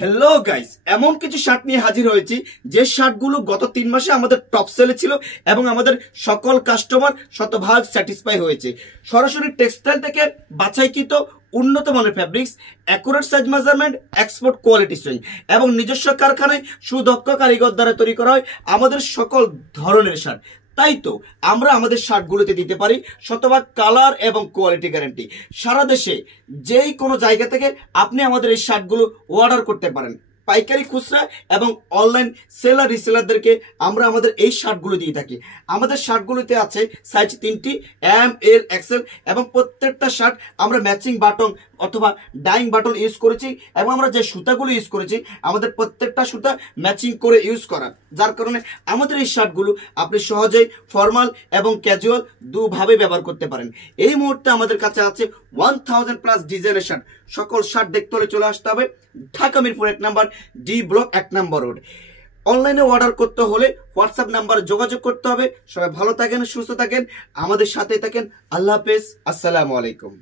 Hello guys, এমন কিছু shirt নিয়ে হাজির হয়েছি যে শার্টগুলো গত 3 মাসে আমাদের টপ সেলে ছিল এবং আমাদের সকল কাস্টমার শতভাগ স্যাটিসফাই হয়েছে। সরাসরি টেক্সটাইল থেকে বাছাইকৃত উন্নত মানের fabrics, accurate size measurement, export quality swing এবং নিজস্ব কারখানায় সুদক্ষ কারিগর দ্বারা তৈরি করা হয় আমাদের সকল ধরনের শার্ট। তাই তো আমরা আমাদের শার্টগুলোতে দিতে পারি শতভাগ কালার এবং কোয়ালিটি গ্যারান্টি। সারা দেশে যেই কোনো জায়গা থেকে আপনি আমাদের এই শার্টগুলো অর্ডার করতে পারেন। পাইকারি, খুচরা এবং অনলাইন সেলার রিসেলারদেরকে আমরা আমাদের এই শার্টগুলো দিয়ে থাকি। আমাদের শার্টগুলোতে আছে সাইজ 3টি, এম, এল, এক্সেল এবং প্রত্যেকটা শার্ট আমরা ম্যাচিং বাটন অথবা ডাইং বাটন ইউজ করেছি এবং আমরা যে সুতাগুলো ইউজ করেছি আমাদের প্রত্যেকটা সুতা ম্যাচিং করে ইউজ করা, যার কারণে আমাদের এই শার্টগুলো আপনি সহজেই ফর্মাল এবং ক্যাজুয়াল দুভাবে ব্যবহার করতে পারেন। এই মুহূর্তে আমাদের কাছে আছে 1000+ ডিজাইনের শার্ট। সকল শার্ট দেখতে হলে চলে আসতে হবে ঢাকা মিরপুর 1 নম্বর ডি ব্লক 1 নম্বর রোড। অনলাইনে অর্ডার করতে হলে হোয়াটসঅ্যাপ নাম্বারে যোগাযোগ করতে হবে। সবাই ভালো থাকেন, সুস্থ থাকেন, আমাদের সাথে থাকেন। আল্লাহ হাফেজ, আসসালামু আলাইকুম।